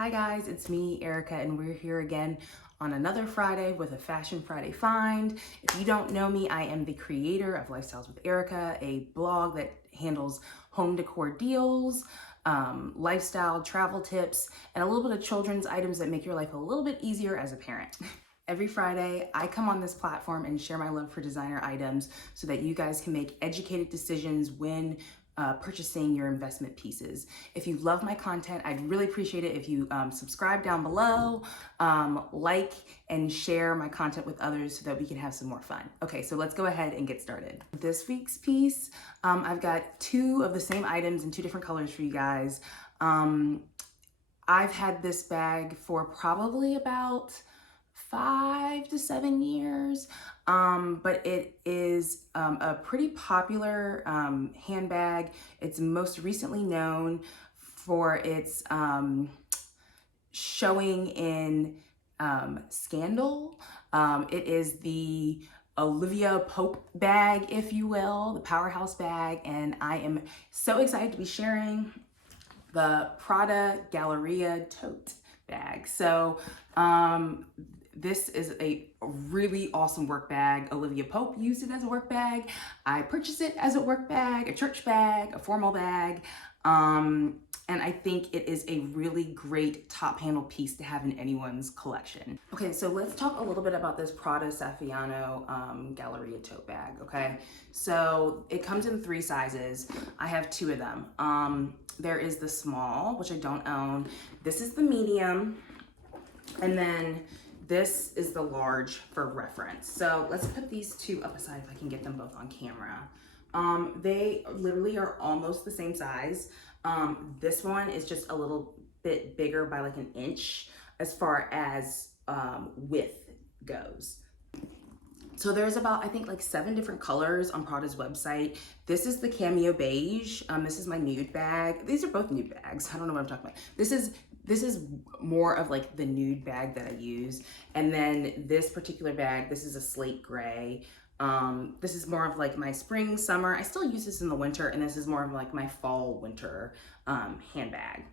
Hi guys, it's me, Erica, and we're here again on another Friday with a Fashion Friday find. If you don't know me, I am the creator of Lifestyles with Erica, a blog that handles home decor deals, lifestyle, travel tips, and a little bit of children's items that make your life a little bit easier as a parent. Every Friday, I come on this platform and share my love for designer items so that you guys can make educated decisions when purchasing your investment pieces. If you love my content, I'd really appreciate it if you subscribe down below, like and share my content with others so that we can have some more fun. Okay, so let's go ahead and get started. This week's piece, I've got two of the same items in two different colors for you guys. I've had this bag for probably about 5 to 7 years, but it is a pretty popular handbag. It's most recently known for its showing in Scandal. It is the Olivia Pope bag, if you will, the powerhouse bag, and I am so excited to be sharing the Prada Galleria tote bag. So this is a really awesome work bag. Olivia Pope used it as a work bag. I purchased it as a work bag, a church bag, a formal bag. And I think it is a really great top handle piece to have in anyone's collection. Okay, so let's talk a little bit about this Prada Saffiano Galleria tote bag, okay? So it comes in 3 sizes. I have 2 of them. There is the small, which I don't own. This is the medium. And then this is the large for reference. So let's put these 2 up aside if I can get them both on camera. They literally are almost the same size. This one is just a little bit bigger by like an inch as far as width goes. So there's about, I think, like 7 different colors on Prada's website. This is the cameo beige. This is my nude bag. These are both nude bags. I don't know what I'm talking about. This is more of like the nude bag that I use. And then this particular bag, this is a slate gray. This is more of like my spring, summer. I still use this in the winter, and this is more of like my fall, winter handbag.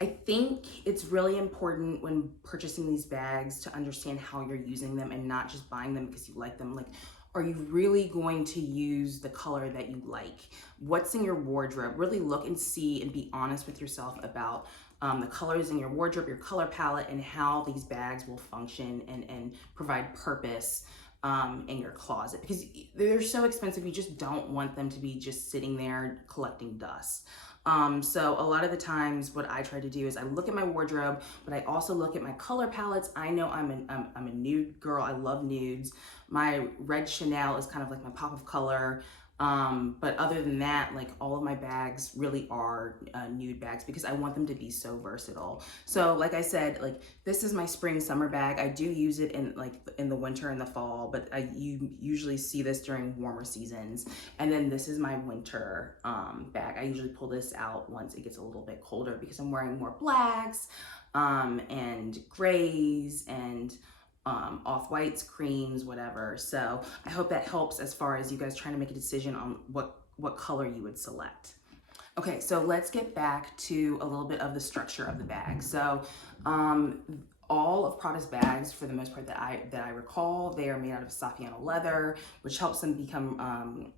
I think it's really important when purchasing these bags to understand how you're using them and not just buying them because you like them. Like, are you really going to use the color that you like? What's in your wardrobe? Really look and see and be honest with yourself about the colors in your wardrobe, your color palette, and how these bags will function and provide purpose in your closet, because they're so expensive. You just don't want them to be just sitting there collecting dust. So a lot of the times what I try to do is I look at my wardrobe, but I also look at my color palettes. I know I'm a nude girl. I love nudes. My red Chanel is kind of like my pop of color. But other than that, like all of my bags really are nude bags because I want them to be so versatile. So like I said, like this is my spring summer bag. I do use it in the winter and the fall, but you usually see this during warmer seasons. And then this is my winter bag. I usually pull this out once it gets a little bit colder because I'm wearing more blacks and grays and off-whites, creams, whatever. So I hope that helps as far as you guys trying to make a decision on what color you would select. Okay, so let's get back to a little bit of the structure of the bag. So all of Prada's bags, for the most part that I recall, they are made out of Saffiano leather, which helps them become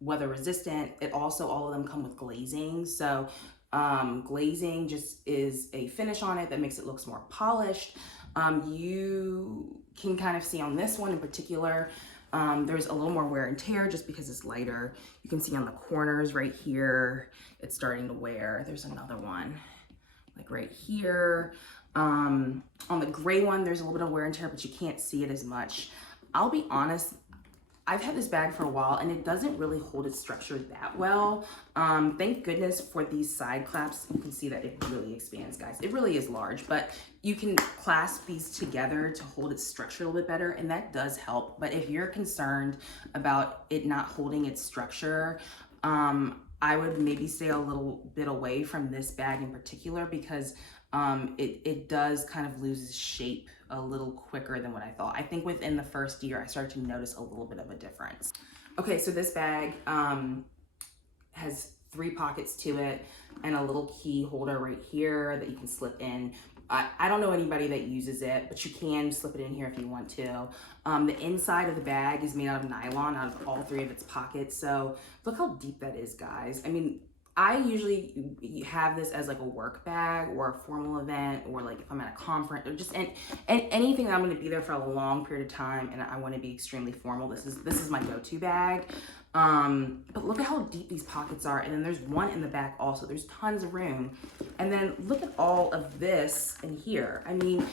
weather resistant. It also, all of them come with glazing. So glazing just is a finish on it that makes it look more polished. You can kind of see on this one in particular, there's a little more wear and tear just because it's lighter. You can see on the corners right here, it's starting to wear. There's another one like right here. On the gray one, there's a little bit of wear and tear, but you can't see it as much. I'll be honest, I've had this bag for a while and it doesn't really hold its structure that well. Thank goodness for these side clasps. You can see that it really expands, guys. It really is large, but you can clasp these together to hold its structure a little bit better, and that does help. But if you're concerned about it not holding its structure, I would maybe stay a little bit away from this bag in particular because it does kind of lose its shape a little quicker than what I thought. I think within the first year, I started to notice a little bit of a difference. Okay, so this bag has 3 pockets to it and a little key holder right here that you can slip in. I don't know anybody that uses it, but you can slip it in here if you want to. The inside of the bag is made out of nylon out of all 3 of its pockets. So look how deep that is, guys. I mean, I usually have this as like a work bag or a formal event, or like if I'm at a conference, or just and anything that I'm going to be there for a long period of time and I want to be extremely formal. This is my go-to bag. But look at how deep these pockets are. And then there's one in the back also. There's tons of room. And then look at all of this in here. I mean,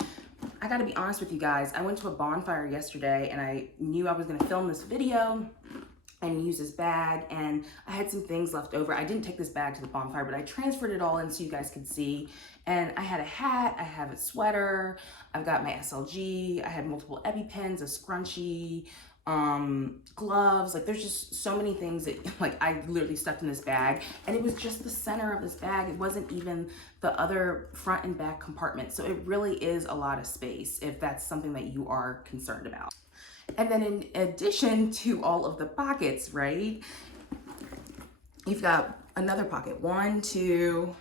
I gotta be honest with you guys. I went to a bonfire yesterday and I knew I was gonna film this video and use this bag, and I had some things left over. I didn't take this bag to the bonfire, but I transferred it all in so you guys could see. And I had a hat, I have a sweater, I've got my SLG, I had multiple EpiPens, a scrunchie, gloves. Like there's just so many things that like I literally stuffed in this bag, and it was just the center of this bag. It wasn't even the other front and back compartments. So it really is a lot of space if that's something that you are concerned about. And then in addition to all of the pockets, right, you've got another pocket, 1, 2,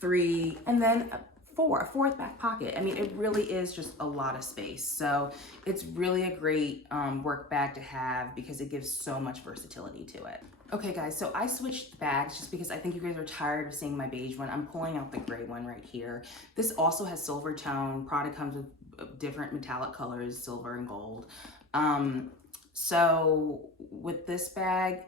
3, and then a 4th back pocket. I mean, it really is just a lot of space. So it's really a great work bag to have because it gives so much versatility to it. Okay guys, so I switched bags just because I think you guys are tired of seeing my beige one. I'm pulling out the gray one right here. This also has silver tone. Prada comes with different metallic colors, silver and gold. So with this bag,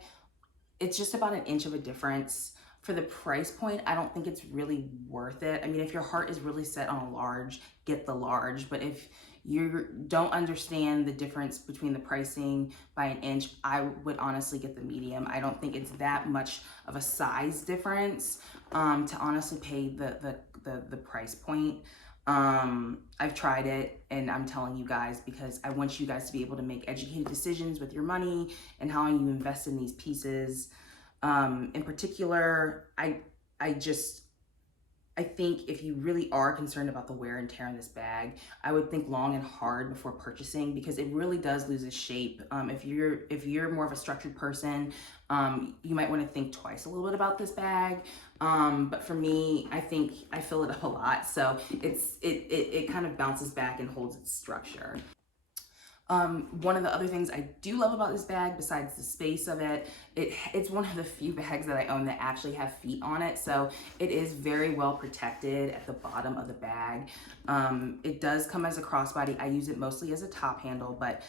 it's just about an inch of a difference. For the price point, I don't think it's really worth it. I mean, if your heart is really set on a large, get the large. But if you don't understand the difference between the pricing by an inch, I would honestly get the medium. I don't think it's that much of a size difference to honestly pay the price point. I've tried it and I'm telling you guys because I want you guys to be able to make educated decisions with your money and how you invest in these pieces. In particular, I think if you really are concerned about the wear and tear in this bag, I would think long and hard before purchasing because it really does lose its shape. If you're more of a structured person, you might want to think twice a little bit about this bag. But for me, I think I fill it up a lot, so it kind of bounces back and holds its structure. One of the other things I do love about this bag, besides the space of it, it's one of the few bags that I own that actually have feet on it. So it is very well protected at the bottom of the bag. It does come as a crossbody. I use it mostly as a top handle, but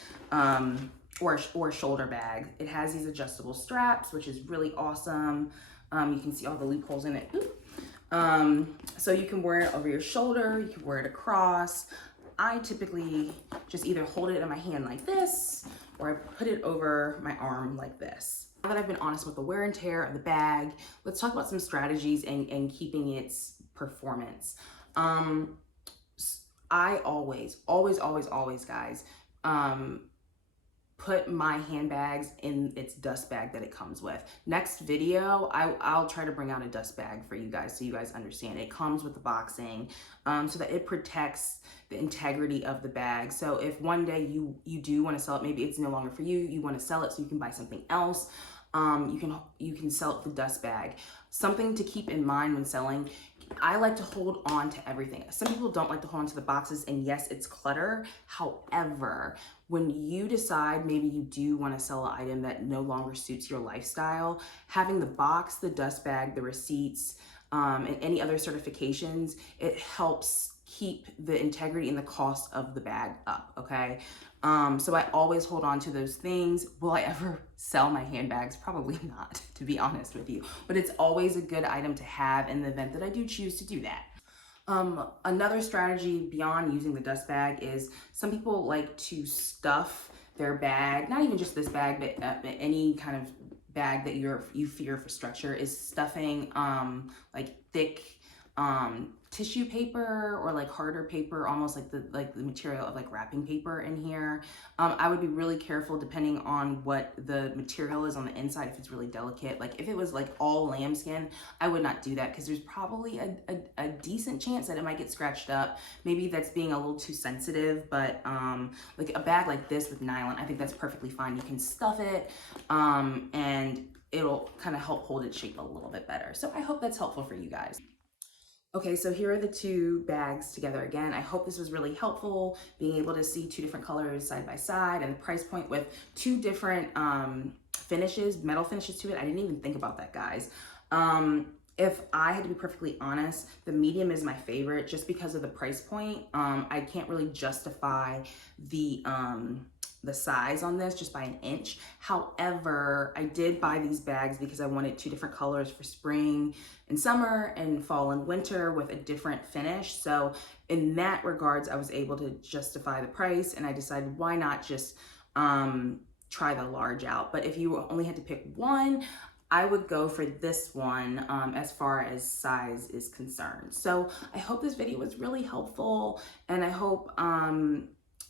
or a shoulder bag. It has these adjustable straps, which is really awesome. You can see all the loopholes in it. So you can wear it over your shoulder, you can wear it across. I typically just either hold it in my hand like this, or I put it over my arm like this. Now that I've been honest with the wear and tear of the bag, let's talk about some strategies and keeping its performance. I always, guys, put my handbags in its dust bag that it comes with. Next video, I'll try to bring out a dust bag for you guys so you guys understand. It comes with the boxing so that it protects the integrity of the bag. So if one day you do want to sell it, maybe it's no longer for you, you want to sell it so you can buy something else, you can sell it the dust bag. Something to keep in mind when selling, I like to hold on to everything. Some people don't like to hold on to the boxes, and yes, it's clutter. However, when you decide maybe you do want to sell an item that no longer suits your lifestyle, having the box, the dust bag, the receipts, and any other certifications, it helps keep the integrity and the cost of the bag up, okay? So I always hold on to those things. Will I ever sell my handbags? Probably not, to be honest with you. But it's always a good item to have in the event that I do choose to do that. Another strategy beyond using the dust bag is some people like to stuff their bag, not even just this bag, but any kind of bag that you fear for structure, is stuffing like thick tissue paper or like harder paper, almost like the material of like wrapping paper in here. I would be really careful depending on what the material is on the inside, if it's really delicate. Like if it was like all lambskin, I would not do that because there's probably a decent chance that it might get scratched up. Maybe that's being a little too sensitive, but like a bag like this with nylon, I think that's perfectly fine. You can stuff it and it'll kind of help hold its shape a little bit better. So I hope that's helpful for you guys. Okay, so here are the two bags together again. I hope this was really helpful, being able to see two different colors side by side and the price point with two different finishes, metal finishes to it. I didn't even think about that, guys. If I had to be perfectly honest, the medium is my favorite just because of the price point. I can't really justify the size on this just by an inch. However, I did buy these bags because I wanted two different colors for spring and summer and fall and winter with a different finish. So in that regards, I was able to justify the price, and I decided why not just try the large out. But if you only had to pick one, I would go for this one as far as size is concerned. So I hope this video was really helpful, and I hope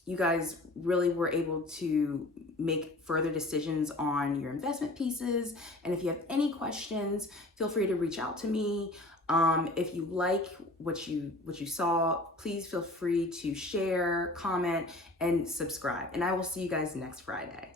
you guys really were able to make further decisions on your investment pieces. And if you have any questions, feel free to reach out to me. If you like what you saw, please feel free to share, comment, and subscribe. And I will see you guys next Friday.